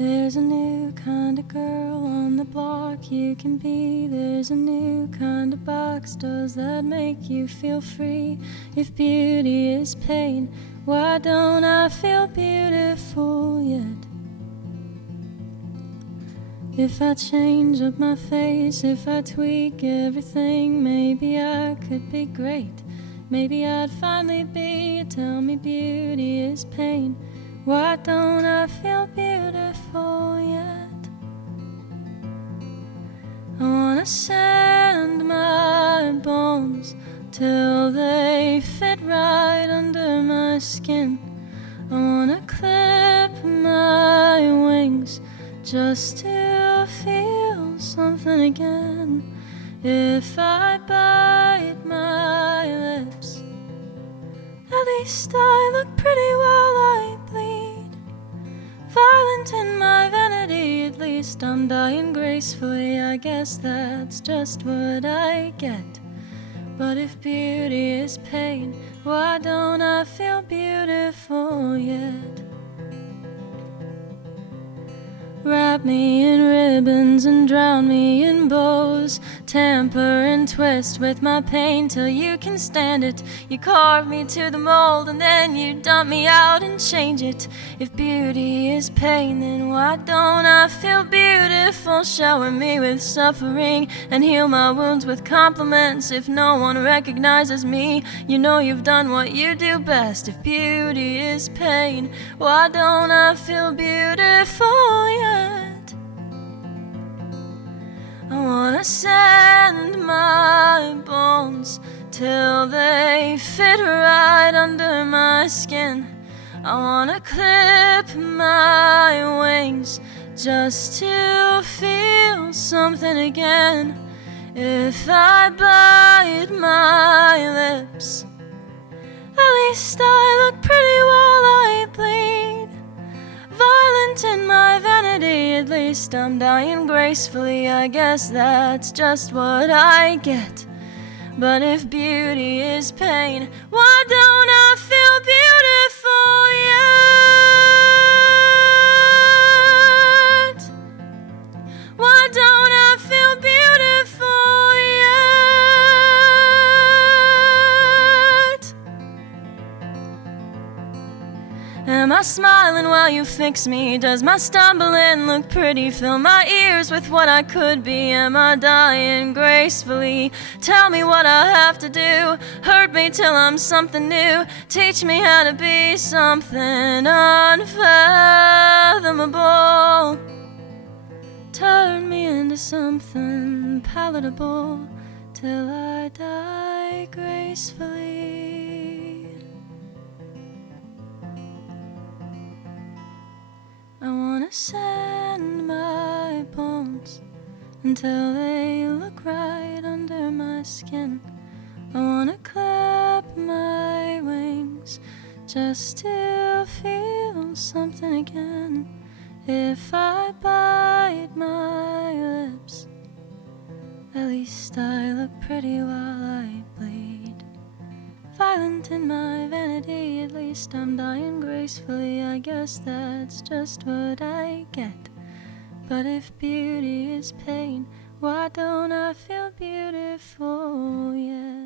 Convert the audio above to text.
There's a new kind of girl on the block you can be. There's a new kind of box. Does that make you feel free? If beauty is pain, why don't I feel beautiful yet? If I change up my face, if I tweak everything, maybe I could be great. Maybe I'd finally be. Tell me beauty is pain, why don't I feel beautiful yet? I wanna sand my bones till they fit right under my skin. I wanna clip my wings just to feel something again. If I bite my lips, at least I look pretty while I bleed. Violent in my vanity, at least I'm dying gracefully. I guess that's just what I get. But if beauty is pain, why don't I feel beautiful yet? Wrap me in ribbons and drown me in bows. Tamper and twist with my pain till you can stand it. You carve me to the mold and then you dump me out and change it. If beauty is pain, then why don't I feel beautiful? Shower me with suffering and heal my wounds with compliments. If no one recognizes me, you know you've done what you do best. If beauty is pain, why don't I feel beautiful yet? I wanna sand my bones till they fit right under my skin. I wanna clip my wings just to feel something again. If I bite my lips, at least I look pretty while I bleed. Violent in my vanity, at least I'm dying gracefully. I guess that's just what I get. But if beauty is pain, why don't I feel beautiful yet? Why don't I feel beautiful yet? Am I smiling while you fix me? Does my stumbling look pretty? Fill my ears with what I could be. Am I dying gracefully? Tell me what I have to do. Hurt me till I'm something new. Teach me how to be something unfathomable. Turn me into something palatable till I die gracefully. I wanna sand my bones until they look right under my skin. I wanna clap my wings just to feel something again. If I bite my lips, at least I look pretty while I bleed. Violent in my vanity, at least I'm dying gracefully. I guess that's just what I get. But if beauty is pain, why don't I feel beautiful yet?